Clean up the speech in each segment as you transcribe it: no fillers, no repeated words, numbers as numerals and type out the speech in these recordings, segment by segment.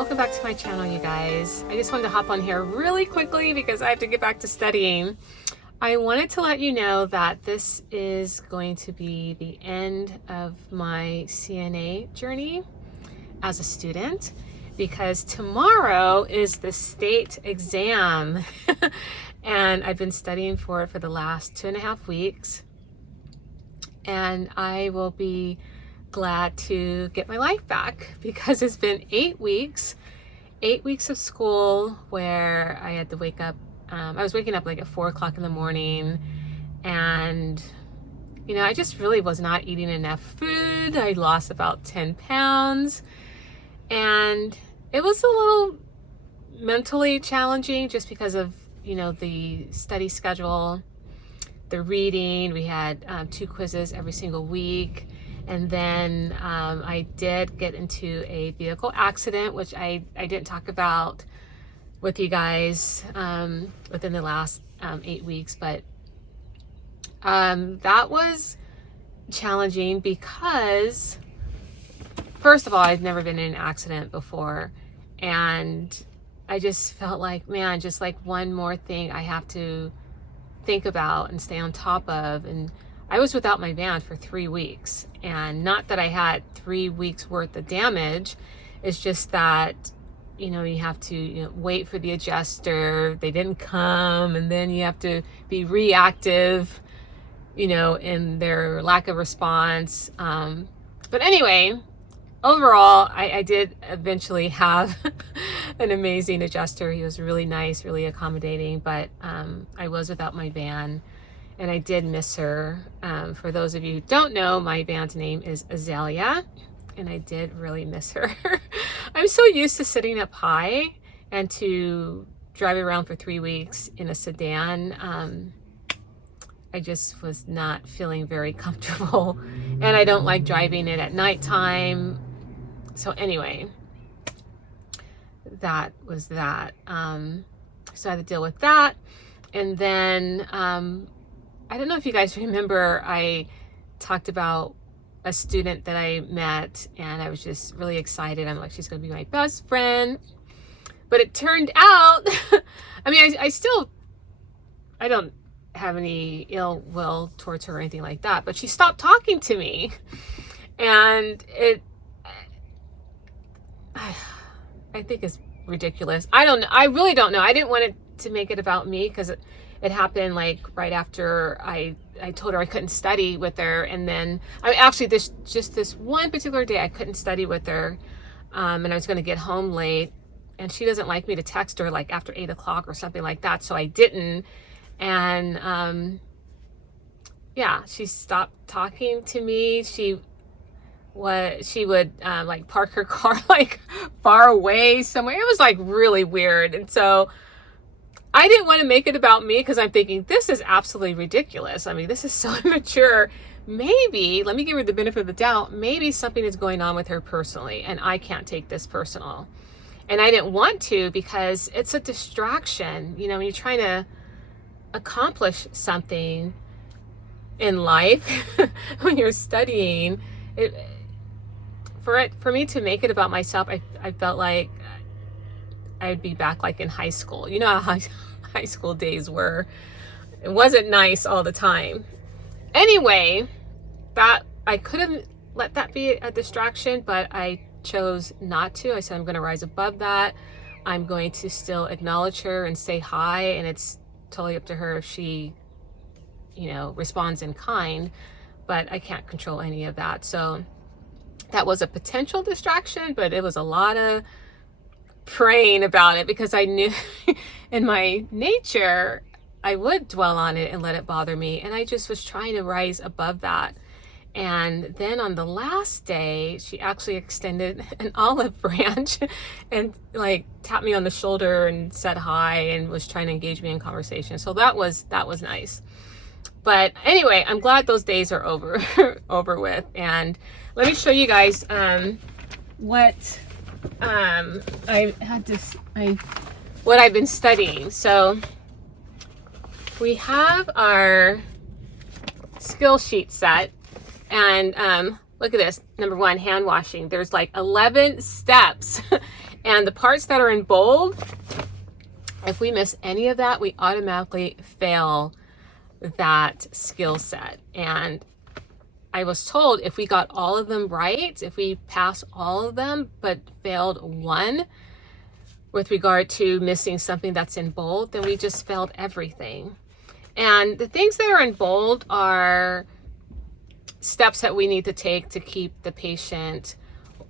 Welcome back to my channel, you guys. I just wanted to hop on here really quickly because I have to get back to studying. I wanted to let you know that this is going to be the end of my CNA journey as a student, because tomorrow is the state exam and I've been studying for it for the last 2.5 weeks, and I will be glad to get my life back because it's been 8 weeks of school where I had to wake up. I was waking up like at 4 o'clock in the morning, and I just really was not eating enough food. I lost about 10 pounds, and it was a little mentally challenging just because of the study schedule, the reading. We had 2 quizzes every single week. And then I did get into a vehicle accident, which I didn't talk about with you guys within the last 8 weeks. But that was challenging because, first of all, I'd never been in an accident before. And I just felt like, man, just like one more thing I have to think about and stay on top of. And I was without my van for 3 weeks, and not that I had 3 weeks worth of damage. It's just that, you have to wait for the adjuster. They didn't come, and then you have to be reactive, in their lack of response. But anyway, overall, I did eventually have an amazing adjuster. He was really nice, really accommodating, but I was without my van. And I did miss her. For those of you who don't know, my van's name is Azalea, and I did really miss her. I'm so used to sitting up high, and to drive around for 3 weeks in a sedan, I just was not feeling very comfortable, and I don't like driving it at nighttime. So anyway, that was that. So I had to deal with that, and then I don't know if you guys remember, I talked about a student that I met, and I was just really excited. I'm like, she's going to be my best friend. But it turned out, I mean, I don't have any ill will towards her or anything like that, but she stopped talking to me. And I think it's ridiculous. I really don't know. I didn't want it to make it about me, because it happened like right after I told her I couldn't study with her. And then this one particular day I couldn't study with her, and I was going to get home late, and she doesn't like me to text her like after 8 o'clock or something like that, so I didn't. And yeah, she stopped talking to me. She would like park her car like far away somewhere. It was like really weird. And so I didn't want to make it about me, because I'm thinking, this is absolutely ridiculous. I mean, this is so immature. Maybe, let me give her the benefit of the doubt, maybe something is going on with her personally, and I can't take this personal. And I didn't want to, because it's a distraction. When you're trying to accomplish something in life, when you're studying, for me to make it about myself, I felt like I'd be back like in high school. You know how high school days were. It wasn't nice all the time. Anyway, that I could have let that be a distraction, but I chose not to. I said, I'm going to rise above that. I'm going to still acknowledge her and say hi, and it's totally up to her if she, responds in kind, but I can't control any of that. So that was a potential distraction, but it was a lot of praying about it, because I knew in my nature I would dwell on it and let it bother me, and I just was trying to rise above that. And then on the last day, she actually extended an olive branch and like tapped me on the shoulder and said hi, and was trying to engage me in conversation. So that was nice. But anyway, I'm glad those days are over with. And let me show you guys what what I've been studying. So we have our skill sheet set, and look at this. Number 1, hand washing. There's like 11 steps And the parts that are in bold, if we miss any of that, we automatically fail that skill set. And I was told if we got all of them right, if we passed all of them but failed one with regard to missing something that's in bold, then we just failed everything. And the things that are in bold are steps that we need to take to keep the patient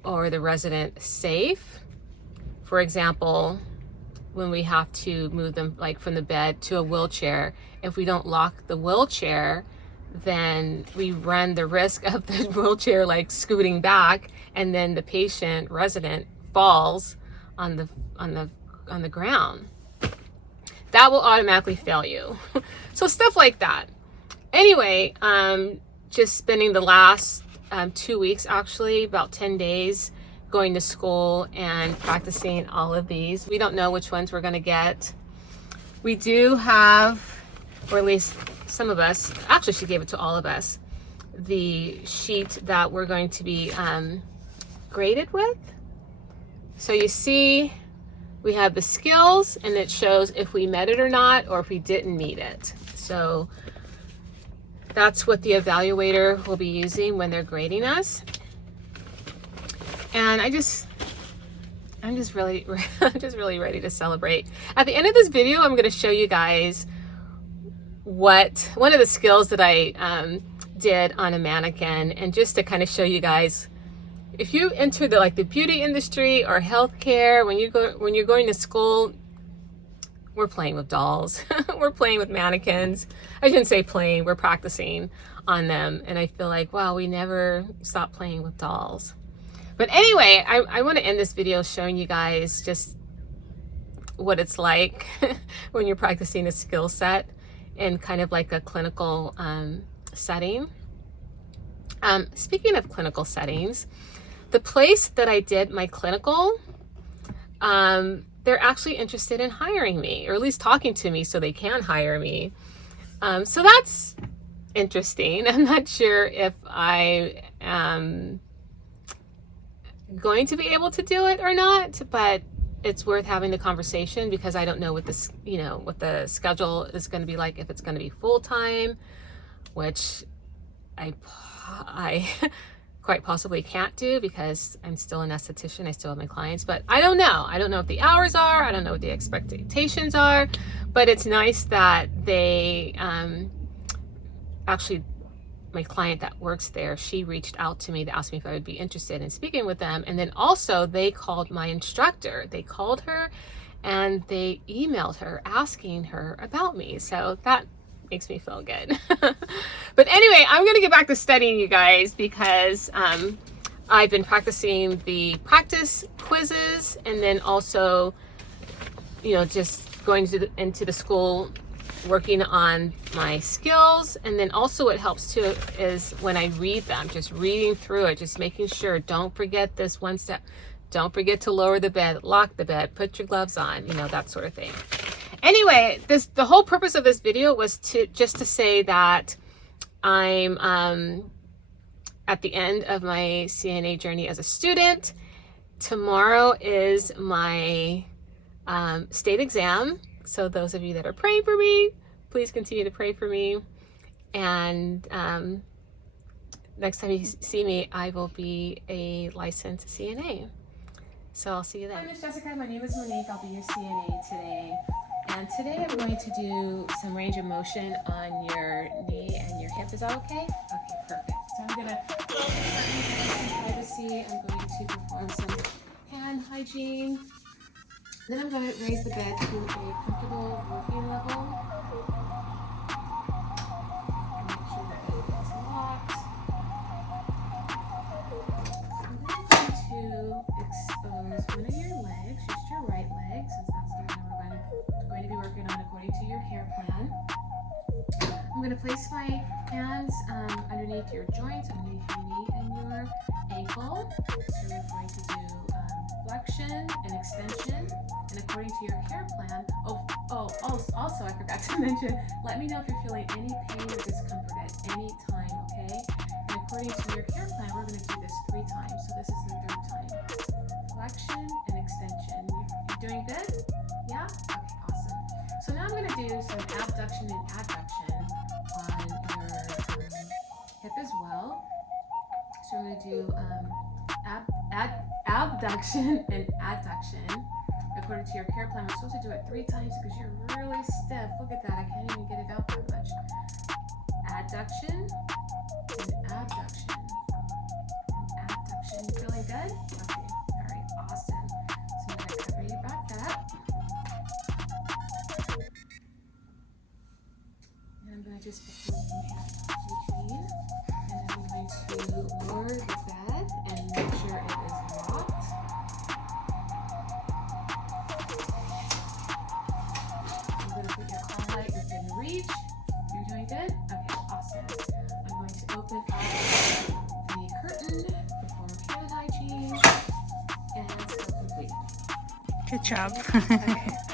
or the resident safe. For example, when we have to move them like from the bed to a wheelchair, if we don't lock the wheelchair, then we run the risk of the wheelchair like scooting back, and then the patient resident falls on the ground. That will automatically fail you. So stuff like that. Anyway, just spending the last 2 weeks, actually about 10 days, going to school and practicing all of these. We don't know which ones we're going to get. We do have, or at least some of us, actually she gave it to all of us, the sheet that we're going to be graded with. So you see we have the skills, and it shows if we met it or not, or if we didn't meet it. So that's what the evaluator will be using when they're grading us. And I'm just really ready to celebrate. At the end of this video, I'm going to show you guys one of the skills that I did on a mannequin, and just to kind of show you guys, if you enter the beauty industry or healthcare, when you're going to school, we're playing with dolls. We're playing with mannequins. I shouldn't say playing, we're practicing on them. And I feel like, wow, we never stop playing with dolls. But anyway, I want to end this video showing you guys just what it's like when you're practicing a skill set in kind of like a clinical setting. Speaking of clinical settings, the place that I did my clinical, they're actually interested in hiring me, or at least talking to me so they can hire me. So that's interesting. I'm not sure if I am going to be able to do it or not, but it's worth having the conversation, because I don't know what this, what the schedule is going to be like, if it's going to be full-time, which I quite possibly can't do because I'm still an esthetician. I still have my clients, but I don't know. I don't know what the hours are. I don't know what the expectations are, but it's nice that they actually, my client that works there, she reached out to me to ask me if I would be interested in speaking with them. And then also they called my instructor. They called her and they emailed her asking her about me. So that makes me feel good. But anyway, I'm going to get back to studying, you guys, because I've been practicing the practice quizzes, and then also, just going into the school, working on my skills. And then also what helps too is when I read them, just reading through it, just making sure, don't forget this one step. Don't forget to lower the bed, lock the bed, put your gloves on, that sort of thing. Anyway, the whole purpose of this video was just to say that I'm at the end of my CNA journey as a student. Tomorrow is my state exam. So those of you that are praying for me, please continue to pray for me. And next time you see me, I will be a licensed CNA. So I'll see you then. Hi, Miss Jessica. My name is Monique. I'll be your CNA today. And today I'm going to do some range of motion on your knee and your hip. Is that okay? Okay, perfect. So I'm going to privacy. I'm going to perform some hand hygiene. Then I'm going to raise the bed to a comfortable working level. Make sure the bed is locked. And then I'm going to expose one of your legs, just your right leg, since that's the one we're going to be working on according to your care plan. I'm going to place my hands underneath your joints, underneath your knee and your ankle. So we're going to do flexion and extension. And according to your care plan, also I forgot to mention, let me know if you're feeling any pain or discomfort at any time, okay? And according to your care plan, we're going to do this 3 times. So this is the 3rd time. Flexion and extension. Doing good? Yeah? Okay, awesome. So now I'm going to do some abduction and adduction on your hip as well. So I'm going to do abduction and adduction. According to your care plan, we're supposed to do it 3 times because you're really stiff. Look at that. I can't even get it out that much. Adduction and abduction. And abduction. You feeling good? Okay. All right. Awesome. So I'm going to cover your back up. And I'm going to just put some routine. And I'm going to lower the bed and make sure it is locked. I'm going to put your car light within reach. You're doing good? Okay, awesome. I'm going to open up the curtain, perform hand hygiene, and so complete. Good job. Okay.